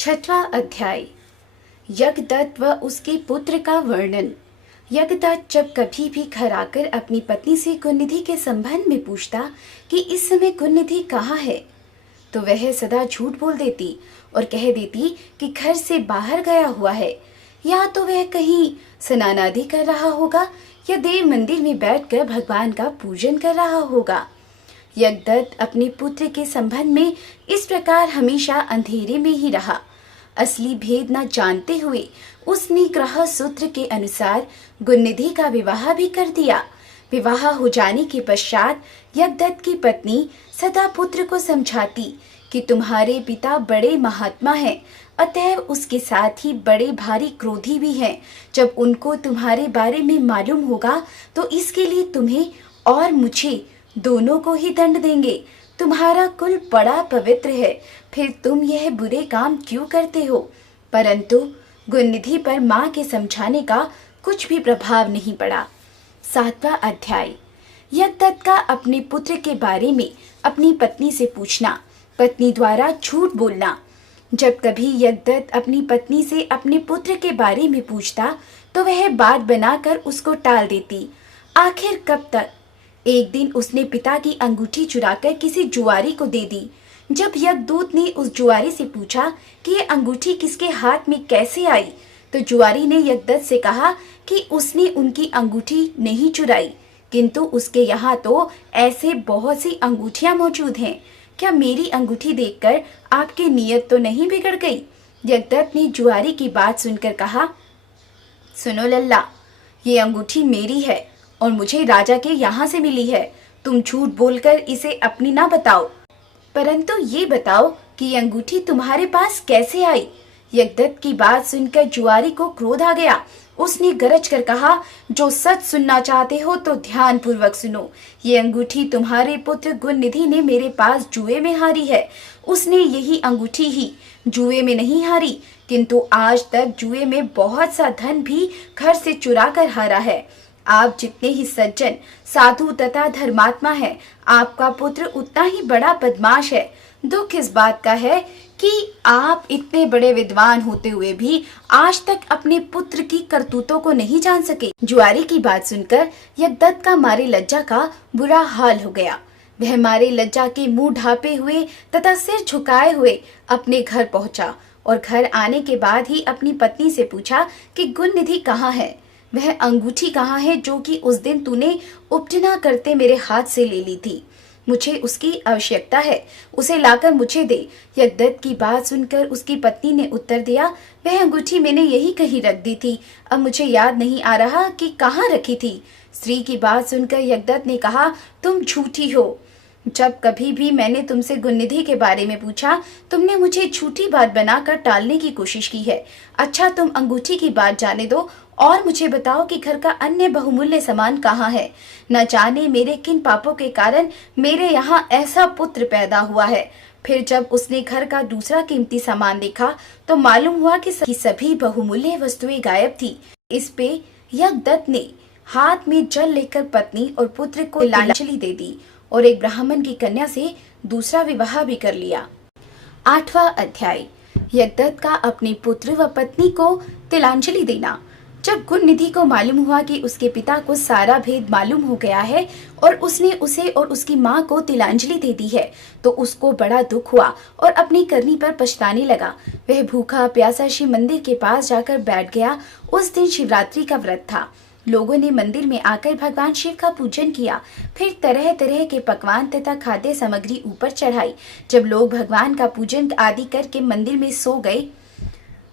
छठवां अध्याय। यज्ञदत्त व उसके पुत्र का वर्णन। यज्ञदत्त जब कभी भी घर आकर अपनी पत्नी से गुणनिधि के संबंध में पूछता कि इस समय गुणनिधि कहाँ है, तो वह सदा झूठ बोल देती और कह देती कि घर से बाहर गया हुआ है, या तो वह कहीं स्नान आदि कर रहा होगा या देव मंदिर में बैठकर भगवान का पूजन कर रहा होगा। यज्ञदत्त अपने पुत्र के संबंध में इस प्रकार हमेशा अंधेरे में ही रहा। असली भेद न जानते हुए उसने ग्रह सूत्र के अनुसार गुणनिधि का विवाह भी कर दिया। विवाह हो जाने के पश्चात यज्ञदत्त की पत्नी सदा पुत्र को समझाती कि तुम्हारे पिता बड़े महात्मा हैं, अतएव उसके साथ ही बड़े भारी क्रोधी भी हैं। जब उनको तुम्हारे बारे में मालूम होगा तो इसके लिए तुम्हें और मुझे दोनों को ही दंड देंगे। तुम्हारा कुल बड़ा पवित्र है, फिर तुम यह बुरे काम क्यों करते हो? परंतु गुणनिधि पर माँ के समझाने का कुछ भी प्रभाव नहीं पड़ा। सातवां अध्याय। यज्ञदत्त का अपने पुत्र के बारे में अपनी पत्नी से पूछना, पत्नी द्वारा झूठ बोलना। जब कभी यज्ञदत्त अपनी पत्नी से अपने पुत्र के बारे में पूछता तो वह बात बनाकर उसको टाल देती। आखिर कब तक? एक दिन उसने पिता की अंगूठी चुराकर किसी जुआरी को दे दी। जब यज्ञदूत ने उस जुआरी से पूछा कि ये अंगूठी किसके हाथ में कैसे आई, तो जुआरी ने यज्ञदत्त से कहा कि उसने उनकी अंगूठी नहीं चुराई, किंतु उसके यहाँ तो ऐसे बहुत सी अंगूठियां मौजूद हैं। क्या मेरी अंगूठी देखकर आपकी नीयत तो नहीं बिगड़ गई? यज्ञदत्त ने जुआरी की बात सुनकर कहा, सुनो लल्ला, ये अंगूठी मेरी है और मुझे राजा के यहाँ से मिली है। तुम झूठ बोलकर इसे अपनी ना बताओ, परंतु ये बताओ कि ये अंगूठी तुम्हारे पास कैसे आई? यज्ञदत्त की बात सुनकर जुआरी को क्रोध आ गया। उसने गरज कर कहा, जो सच सुनना चाहते हो तो ध्यान पूर्वक सुनो। ये अंगूठी तुम्हारे पुत्र गुणनिधि ने मेरे पास जुए में हारी है। उसने यही अंगूठी ही जुए में नहीं हारी, किंतु आज तक जुए में बहुत सा धन भी घर से चुरा कर हारा है। आप जितने ही सज्जन, साधु तथा धर्मात्मा है, आपका पुत्र उतना ही बड़ा बदमाश है। दुख इस बात का है कि आप इतने बड़े विद्वान होते हुए भी आज तक अपने पुत्र की करतूतों को नहीं जान सके। जुआरी की बात सुनकर यज्ञदत्त का मारे लज्जा का बुरा हाल हो गया। वह मारे लज्जा के मुंह ढापे हुए तथा सिर झुकाए हुए अपने घर पहुंचा और घर आने के बाद ही अपनी पत्नी से पूछा कि गुणनिधि कहाँ है? वह अंगूठी कहाँ है जो कि उस दिन तूने उपटना करते मेरे हाथ से ले ली थी? मुझे उसकी आवश्यकता है, उसे लाकर मुझे दे। यज्ञदत्त की बात सुनकर उसकी पत्नी ने उत्तर दिया, वह अंगूठी मैंने यही कहीं रख दी थी, अब मुझे याद नहीं आ रहा कि कहाँ रखी थी। स्त्री की बात सुनकर यज्ञदत्त ने कहा, तुम झूठी हो। जब कभी भी मैंने तुमसे गुणनिधि के बारे में पूछा, तुमने मुझे झूठी बात बनाकर टालने की कोशिश की है। अच्छा, तुम अंगूठी की बात जाने दो और मुझे बताओ कि घर का अन्य बहुमूल्य सामान कहाँ है? न जाने मेरे किन पापों के कारण मेरे यहाँ ऐसा पुत्र पैदा हुआ है। फिर जब उसने घर का दूसरा कीमती सामान देखा तो मालूम हुआ कि सभी बहुमूल्य वस्तुएं गायब थी। इस पे यज्ञदत्त ने हाथ में जल लेकर पत्नी और पुत्र को तिलांजलि दे दी और एक ब्राह्मण की कन्या से दूसरा विवाह भी कर लिया। आठवां अध्याय। यज्ञदत्त का अपने पुत्र व पत्नी को तिलांजलि देना। जब गुणनिधि को मालूम हुआ कि उसके पिता को सारा भेद मालूम हो गया है और उसने उसे और उसकी माँ को तिलांजलि दे दी है, तो उसको बड़ा दुख हुआ और अपनी करनी पर पछताने लगा। वह भूखा प्यासा शिव मंदिर के पास जाकर बैठ गया। उस दिन शिवरात्रि का व्रत था। लोगों ने मंदिर में आकर भगवान शिव का पूजन किया, फिर तरह तरह के पकवान तथा खाद्य सामग्री ऊपर चढ़ाई। जब लोग भगवान का पूजन आदि करके मंदिर में सो गए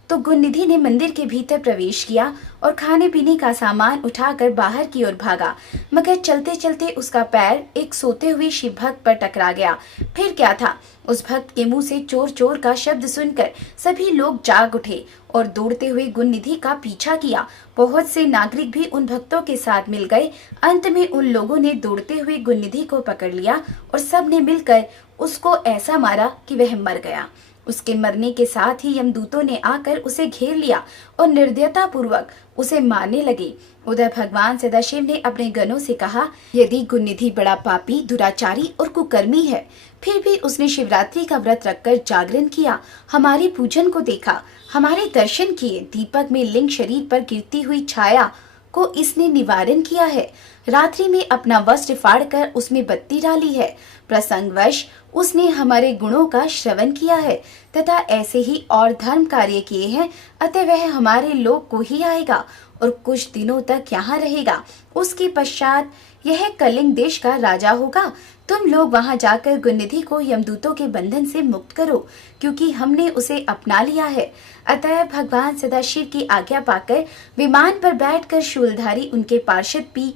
तो गुणनिधि ने मंदिर के भीतर प्रवेश किया और खाने पीने का सामान उठाकर बाहर की ओर भागा, मगर चलते चलते उसका पैर एक सोते हुए शिव भक्त पर टकरा गया। फिर क्या था, उस भक्त के मुंह से चोर चोर का शब्द सुनकर सभी लोग जाग उठे और दौड़ते हुए गुणनिधि का पीछा किया। बहुत से नागरिक भी उन भक्तों के साथ मिल गए। अंत में उन लोगों ने दौड़ते हुए गुणनिधि को पकड़ लिया और सब ने मिलकर उसको ऐसा मारा कि वह मर गया। उसके मरने के साथ ही यमदूतों ने आकर उसे घेर लिया और निर्दयता पूर्वक उसे मारने लगे। उधर भगवान सदाशिव ने अपने गणों से कहा, यदि गुणनिधि बड़ा पापी, दुराचारी और कुकर्मी है, फिर भी उसने शिवरात्रि का व्रत रखकर जागरण किया, हमारे पूजन को देखा, हमारे दर्शन किए। दीपक में लिंग शरीर पर गिरती हुई छाया को इसने निवारण किया है। रात्रि में अपना वस्त्र फाड़कर उसमें बत्ती डाली है। प्रसंगवश उसने हमारे गुणों का श्रवण किया है तथा ऐसे ही और धर्म कार्य किए हैं। अतः वह हमारे लोक को ही आएगा और कुछ दिनों तक यहाँ रहेगा। उसके पश्चात यह कलिंग देश का राजा होगा। तुम लोग वहां जाकर गुणनिधि को यमदूतों के बंधन से मुक्त करो, क्योंकि हमने उसे अपना लिया है। अतः भगवान सदाशिव की आज्ञा पाकर विमान पर बैठकर शूलधारी उनके पार्षद भी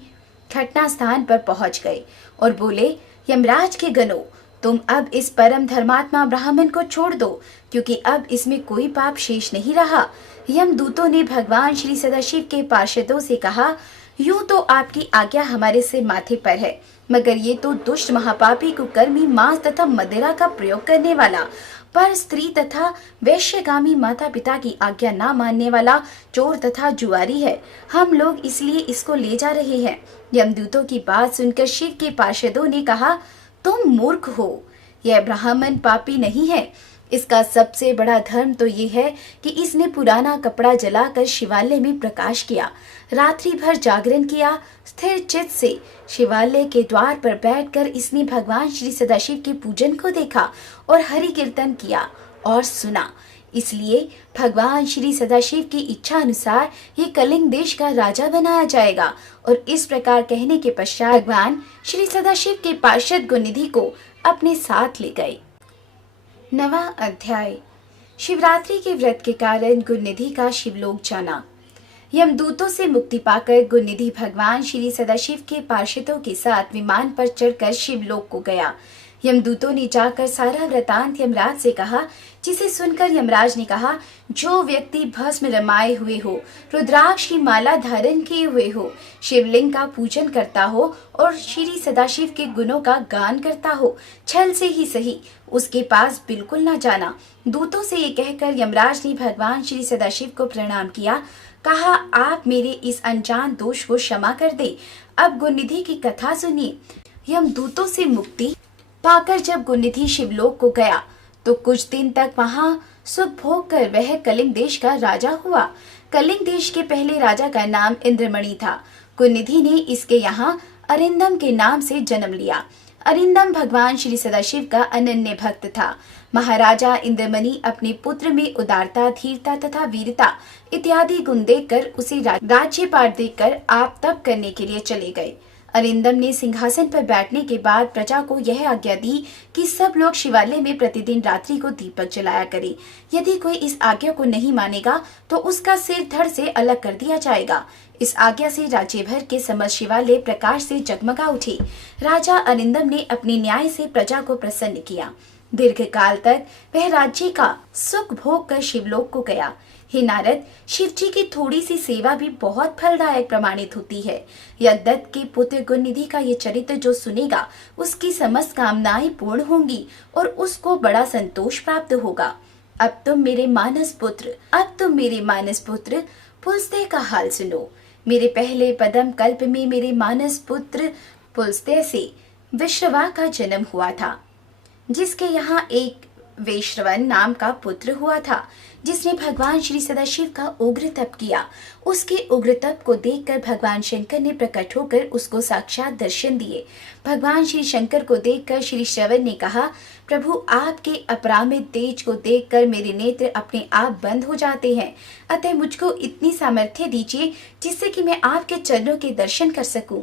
घटना स्थान पर पहुंच गए और बोले, यमराज के गणों, तुम अब इस परम धर्मात्मा ब्राह्मण को छोड़ दो, क्योंकि अब इसमें कोई पाप शेष नहीं रहा। यमदूतों ने भगवान श्री सदाशिव के पार्षदों से कहा, यूं तो आपकी आज्ञा हमारे सिर माथे पर है, मगर ये तो दुष्ट महापापी कुकर्मी मांस तथा मदिरा का प्रयोग करने वाला, पर स्त्री तथा वैश्यगामी माता पिता की आज्ञा न मानने वाला चोर तथा जुआरी है। हम लोग इसलिए इसको ले जा रहे हैं। यमदूतों की बात सुनकर शिव के पार्षदों ने कहा, तुम मूर्ख हो, यह ब्राह्मण पापी नहीं है। इसका सबसे बड़ा धर्म तो ये है कि इसने पुराना कपड़ा जलाकर शिवालय में प्रकाश किया, रात्रि भर जागरण किया। स्थिर चित्त से शिवालय के द्वार पर बैठकर इसने भगवान श्री सदाशिव के पूजन को देखा और हरि कीर्तन किया और सुना। इसलिए भगवान श्री सदाशिव की इच्छा अनुसार ये कलिंग देश का राजा बनाया जाएगा। और इस प्रकार कहने के पश्चात भगवान श्री सदाशिव के पार्षद गुणनिधि को अपने साथ ले गए। 9वां अध्याय। शिवरात्रि के व्रत के कारण गुणनिधि का शिवलोक जाना। यमदूतों से मुक्ति पाकर गुणनिधि भगवान श्री सदाशिव के पार्षदों के साथ विमान पर चढ़कर शिवलोक को गया। यमदूतों ने जाकर सारा वृतांत यमराज से कहा, जिसे सुनकर यमराज ने कहा, जो व्यक्ति भस्म रमाए हुए हो, रुद्राक्ष की माला धारण किए हुए हो, शिवलिंग का पूजन करता हो और श्री सदाशिव के गुणों का गान करता हो, छल से ही सही उसके पास बिल्कुल न जाना। दूतों से ये कहकर यमराज ने भगवान श्री सदाशिव को प्रणाम किया, कहा, आप मेरे इस अनजान दोष को क्षमा कर दे। अब गुणनिधि की कथा सुनिए। यमदूतों से मुक्ति पाकर जब गुणनिधि शिवलोक को गया तो कुछ दिन तक वहां सुख भोग कर वह कलिंग देश का राजा हुआ। कलिंग देश के पहले राजा का नाम इंद्रमणि था। गुणनिधि ने इसके यहाँ अरिंदम के नाम से जन्म लिया। अरिंदम भगवान श्री सदाशिव का अनन्य भक्त था। महाराजा इंद्रमणि अपने पुत्र में उदारता, धीरता तथा वीरता इत्यादि गुण देखकर उसे राज्य पाठ देकर आप तप करने के लिए चले गए। अरिंदम ने सिंहासन पर बैठने के बाद प्रजा को यह आज्ञा दी कि सब लोग शिवालय में प्रतिदिन रात्रि को दीपक जलाया करे। यदि कोई इस आज्ञा को नहीं मानेगा तो उसका सिर धड़ से अलग कर दिया जाएगा। इस आज्ञा से राज्य भर के समस्त शिवालय प्रकाश से जगमगा उठे। राजा अरिंदम ने अपने न्याय से प्रजा को प्रसन्न किया। दीर्घ काल तक वह राज्य का सुख भोग कर शिवलोक को गया। हे नारद, शिव जी की थोड़ी सी सेवा भी बहुत फलदायक प्रमाणित होती है। यज्ञदत्त के पुत्र गुणनिधि का ये चरित्र जो सुनेगा उसकी समस्त कामनाएं पूर्ण होंगी और उसको बड़ा संतोष प्राप्त होगा। अब तुम मेरे मानस पुत्र पुलस्त्य का हाल सुनो। मेरे पहले पदम कल्प में मेरे मानस पुत्र पुलस्त्य से विश्रवा का जन्म हुआ था, जिसके यहाँ एक वैश्रवन नाम का पुत्र हुआ था, जिसने भगवान श्री सदाशिव का उग्र तप किया। उसके उग्र तप को देखकर भगवान शंकर ने प्रकट होकर उसको साक्षात दर्शन दिए। भगवान श्री शंकर को देखकर श्री श्रवण ने कहा, प्रभु, आपके अपरामित तेज को देखकर मेरे नेत्र अपने आप बंद हो जाते हैं। अतः मुझको इतनी सामर्थ्य दीजिए जिससे कि मैं आपके चरणों के दर्शन कर सकूं।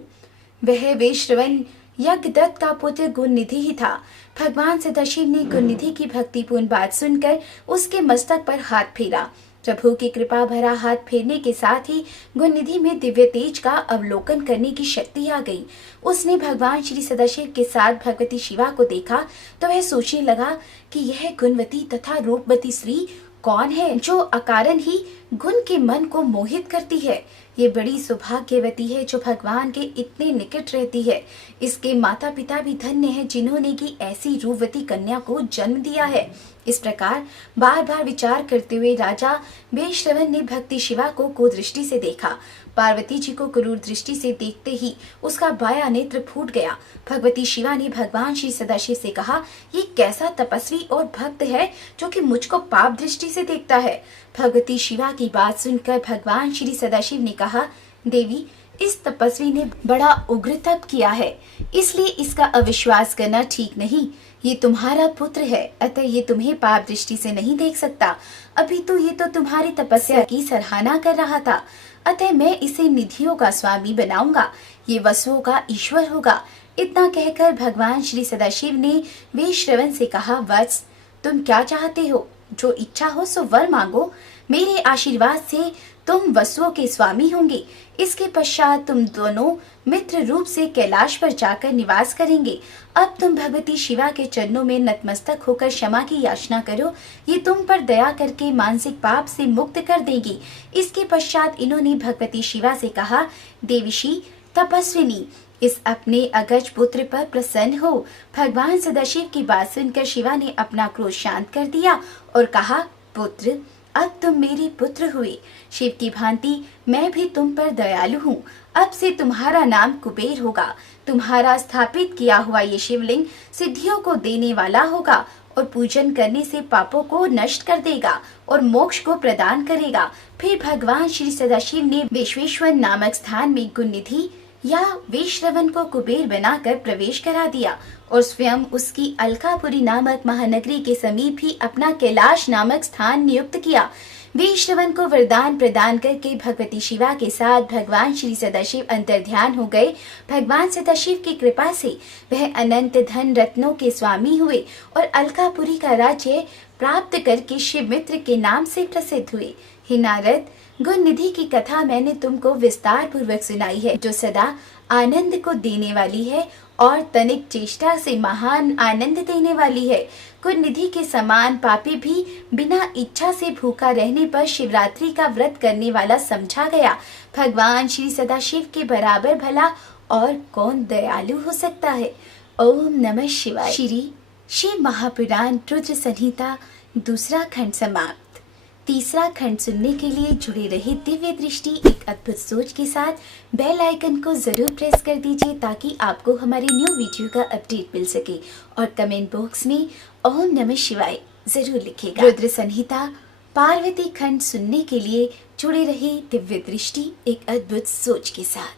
वह वैश्रवन यज्ञदत्त का पुत्र गुणनिधि ही था। भगवान सदाशिव ने गुणनिधि की भक्तिपूर्ण बात सुनकर उसके मस्तक पर हाथ फेरा। प्रभु की कृपा भरा हाथ फेरने के साथ ही गुणनिधि में दिव्य तेज का अवलोकन करने की शक्ति आ गई। उसने भगवान श्री सदाशिव के साथ भगवती शिवा को देखा तो वह सोचने लगा कि यह गुणवती तथा रूपवती स्त्री कौन है जो अकारण ही गुण के मन को मोहित करती है। ये बड़ी सौभाग्यवती है जो भगवान के इतने निकट रहती है। इसके माता पिता भी धन्य हैं जिन्होंने की ऐसी रूपवती कन्या को जन्म दिया है। इस प्रकार बार बार विचार करते हुए राजा वैश्रवण ने भक्ति शिवा को कुदृष्टि से देखा। पार्वती जी को क्रूर दृष्टि से देखते ही उसका बाया नेत्र फूट गया। भगवती शिवा ने भगवान श्री सदाशिव से कहा, ये कैसा तपस्वी और भक्त है जो कि मुझको पाप दृष्टि से देखता है। भगवती शिवा की बात सुनकर भगवान श्री सदाशिव ने कहा, देवी, इस तपस्वी ने बड़ा उग्र तप किया है, इसलिए इसका अविश्वास करना ठीक नहीं। ये तुम्हारा पुत्र है, अतः ये तुम्हें पाप दृष्टि से नहीं देख सकता। अभी तो ये तो तुम्हारी तपस्या की सराहना कर रहा था, अतः मैं इसे निधियों का स्वामी बनाऊंगा। ये वसुओं का ईश्वर होगा। इतना कहकर भगवान श्री सदाशिव ने वैश्रवण से कहा, वत्स, तुम क्या चाहते हो? जो इच्छा हो सो वर मांगो। मेरे आशीर्वाद से तुम वसुओं के स्वामी होंगे। इसके पश्चात तुम दोनों मित्र रूप से कैलाश पर जाकर निवास करेंगे। अब तुम भगवती शिवा के चरणों में नतमस्तक होकर क्षमा की याचना करो। ये तुम पर दया करके मानसिक पाप से मुक्त कर देगी। इसके पश्चात इन्होंने भगवती शिवा से कहा, देवीशी तपस्विनी, इस अपने अगज पुत्र पर प्रसन्न हो। भगवान सदाशिव की बात सुनकर शिवा ने अपना क्रोध शांत कर दिया और कहा, पुत्र, अब तुम मेरे पुत्र हुए। शिव की भांति मैं भी तुम पर दयालु हूँ। अब से तुम्हारा नाम कुबेर होगा। तुम्हारा स्थापित किया हुआ ये शिवलिंग सिद्धियों को देने वाला होगा और पूजन करने से पापों को नष्ट कर देगा और मोक्ष को प्रदान करेगा। फिर भगवान श्री सदाशिव ने विश्वेश्वर नामक स्थान में गुणनिधि या वैश्रवण को कुबेर बनाकर प्रवेश करा दिया और स्वयं उसकी अलकापुरी नामक महानगरी के समीप ही अपना कैलाश नामक स्थान नियुक्त किया। वैश्रवण को वरदान प्रदान करके भगवती शिवा के साथ भगवान श्री सदाशिव अंतर्ध्यान हो गए। भगवान सदाशिव की कृपा से वह अनंत धन रत्नों के स्वामी हुए और अलकापुरी का राज्य प्राप्त करके शिव मित्र के नाम से प्रसिद्ध हुए। हे नारद, गुण निधि की कथा मैंने तुमको विस्तार पूर्वक सुनाई है, जो सदा आनंद को देने वाली है और तनिक चेष्टा से महान आनंद देने वाली है। गुण निधि के समान पापी भी बिना इच्छा से भूखा रहने पर शिवरात्रि का व्रत करने वाला समझा गया। भगवान श्री सदाशिव के बराबर भला और कौन दयालु हो सकता है। ओम नमः शिवाय। श्री शिव महापुराण रुद्र संहिता दूसरा खंड समाप्त। तीसरा खंड सुनने के लिए जुड़े रहे दिव्य दृष्टि एक अद्भुत सोच के साथ बेल आइकन को जरूर प्रेस कर दीजिए ताकि आपको हमारे न्यू वीडियो का अपडेट मिल सके और कमेंट बॉक्स में ओम नमः शिवाय जरूर लिखिएगा। रुद्र संहिता पार्वती खंड सुनने के लिए जुड़े रहे दिव्य दृष्टि एक अद्भुत सोच के साथ।